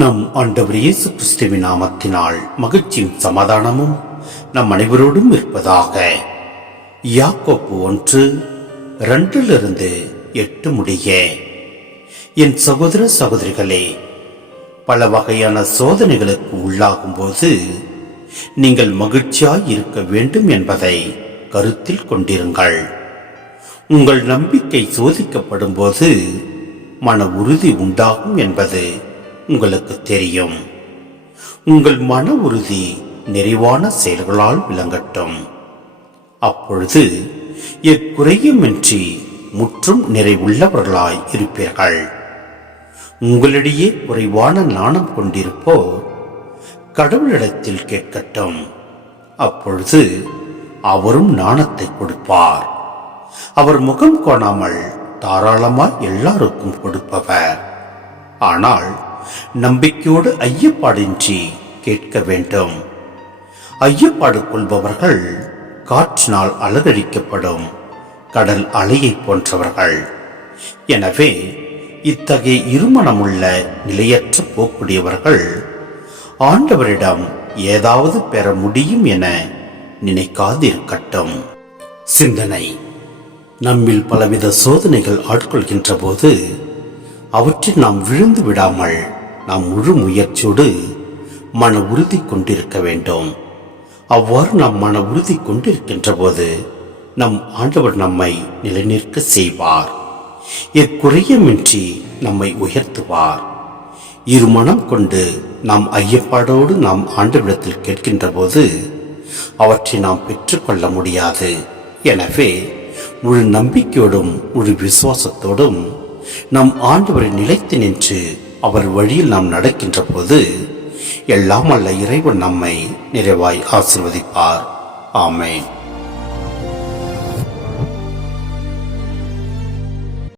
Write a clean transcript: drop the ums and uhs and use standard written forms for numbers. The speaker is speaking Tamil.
நம் ஆண்டவர் இயேசு கிறிஸ்துவின் நாமத்தினால் மகிழ்ச்சியும் சமாதானமும் நம் அனைவரோடும் இருப்பதாக. யாக்கோப்பு 1:2-8 முடிய. என் சகோதர சகோதரிகளே, பல வகையான சோதனைகளுக்கு உள்ளாகும் போது நீங்கள் மகிழ்ச்சியாய் இருக்க வேண்டும் என்பதை கருத்தில் கொண்டிருங்கள். உங்கள் நம்பிக்கை சோதிக்கப்படும் போது மன உறுதி உண்டாகும் என்பது உங்களுக்கு தெரியும். உங்கள் மன உறுதி நிறைவான செயல்களால் விளங்கட்டும். அப்பொழுது எக்குறையுமின்றி முற்றும் நிறைவுள்ளவர்களாய் இருப்பீர்கள். உங்களிடையே குறைவான நாணம் கொண்டிருப்போர் கடவுளிடத்தில் கேட்கட்டும். அப்பொழுது அவரும் நாணத்தை கொடுப்பார். அவர் முகம் கோணாமல் தாராளமாய் எல்லாருக்கும் கொடுப்பவர். ஆனால் நம்பிக்கையோடு ஐயப்பாடின்றி கேட்க வேண்டும். ஐயப்பாடு கொள்பவர்கள் காற்றினால் அலகழிக்கப்படும் கடல் அலையை போன்றவர்கள். எனவே இத்தகைய இருமனமுள்ள நிலையற்ற போக்குடையவர்கள் ஆண்டவரிடம் ஏதாவது பெற முடியும் என நினைக்காதிருக்கட்டும். சிந்தனை: நம்மில் பலவித சோதனைகள் ஆட்கொள்கின்ற போது அவற்றில் நாம் விழுந்து விடாமல் நாம் முழு முயற்சியோடு மன உறுதி கொண்டிருக்க வேண்டும். அவ்வாறு நாம் மன உறுதி கொண்டிருக்கின்ற போது நம் ஆண்டவர் நம்மை நிலைநிற்க செய்வார். எக்குறையுமின்றி நம்மை உயர்த்துவார். இருமனம் கொண்டு நாம் ஐயப்பாடோடு நாம் ஆண்டவரிடத்தில் கேட்கின்ற போது அவற்றை நாம் பெற்றுக்கொள்ள முடியாது. எனவே முழு நம்பிக்கையோடும் முழு விசுவாசத்தோடும் நம் ஆண்டவரை நிலைத்து நின்று அவர் வழியில் நாம் நடக்கின்ற போது எல்லாம் அல்ல இறைவன் நம்மை நிறைவாய் ஆசீர்வதிப்பார். ஆமென்.